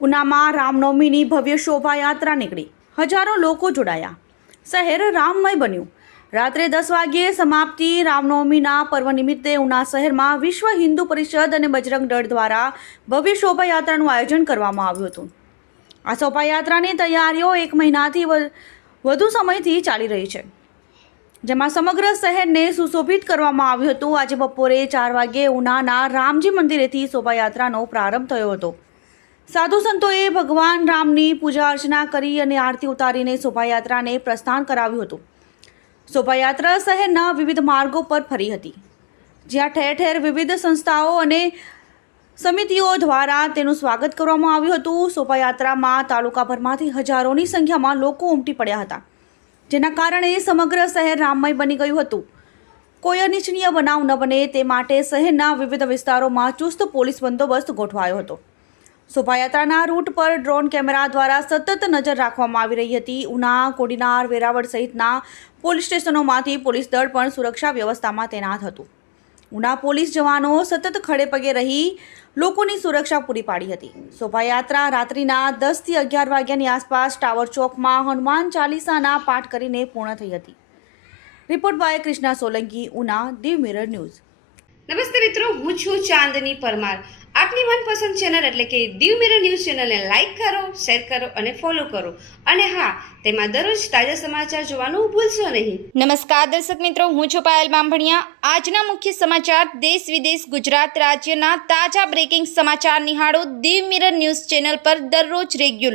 ઉનામાં રામનવમીની ભવ્ય શોભાયાત્રા નીકળી, હજારો લોકો જોડાયા, શહેર રામમય બન્યું. રાત્રે 10 વાગ્યે સમાપ્તિ. રામનવમીના પર્વ નિમિત્તે ઉના શહેરમાં વિશ્વ હિન્દુ પરિષદ અને બજરંગ દળ દ્વારા ભવ્ય શોભાયાત્રાનું આયોજન કરવામાં આવ્યું હતું. આ શોભાયાત્રાની તૈયારીઓ 1 મહિનાથી વધુ સમયથી ચાલી રહી છે, જેમાં સમગ્ર શહેરને સુશોભિત કરવામાં આવ્યું હતું. આજે બપોરે 4 વાગ્યે ઉનાના રામજી મંદિરેથી શોભાયાત્રાનો પ્રારંભ થયો હતો. સાધુ સંતોએ ભગવાન રામની પૂજા અર્ચના કરી અને આરતી ઉતારીને શોભાયાત્રાને પ્રસ્થાન કરાવ્યું હતું. શોભાયાત્રા શહેરના વિવિધ માર્ગો પર ફરી હતી, જ્યાં ઠેર ઠેર વિવિધ સંસ્થાઓ અને સમિતિઓ દ્વારા તેનું સ્વાગત કરવામાં આવ્યું હતું. શોભાયાત્રામાં તાલુકાભરમાંથી હજારોની સંખ્યામાં લોકો ઉમટી પડ્યા હતા, જેના કારણે સમગ્ર શહેર રામમય બની ગયું હતું. કોઈ અનિચ્છનીય બનાવ ન બને તે માટે શહેરના વિવિધ વિસ્તારોમાં ચુસ્ત પોલીસ બંદોબસ્ત ગોઠવાયો હતો. શોભાયાત્રાના રૂટ પર ડ્રોન કેમેરા દ્વારા સતત નજર રાખવામાં આવી રહી હતી. ઉના, કોડીનાર, વેરાવળ સહિતના પોલીસ સ્ટેશનોમાંથી પોલીસ દળ પણ સુરક્ષા વ્યવસ્થામાં તૈનાત હતું. ઉના પોલીસ જવાનો સતત ખડે પગે રહી લોકોની સુરક્ષા પૂરી પાડી હતી. શોભાયાત્રા રાત્રિના 10 થી 11 વાગ્યાની આસપાસ ટાવર ચોકમાં હનુમાન ચાલીસાના પાઠ કરીને પૂર્ણ થઈ હતી. Report by Krishna Solanki, Una, Diu Mirror News. નમસ્તે મિત્રો, હું છું ચાંદની પરમાર. આપની મનપસંદ ચેનલ એટલે કે દીવ મિરર ન્યૂઝ ચેનલને લાઈક કરો, શેર કરો અને ફોલો કરો. અને હા, તેમાં દરરોજ તાજા સમાચાર જોવાનું ભૂલશો નહીં. નમસ્કાર દર્શક મિત્રો, હું છું પાયલ બામભણિયા. આજના મુખ્ય સમાચાર, દેશ વિદેશ, ગુજરાત રાજ્યના તાજા બ્રેકિંગ સમાચાર નિહાળો દીવ મિરર ન્યૂઝ ચેનલ પર દરરોજ રેગ્યુલર.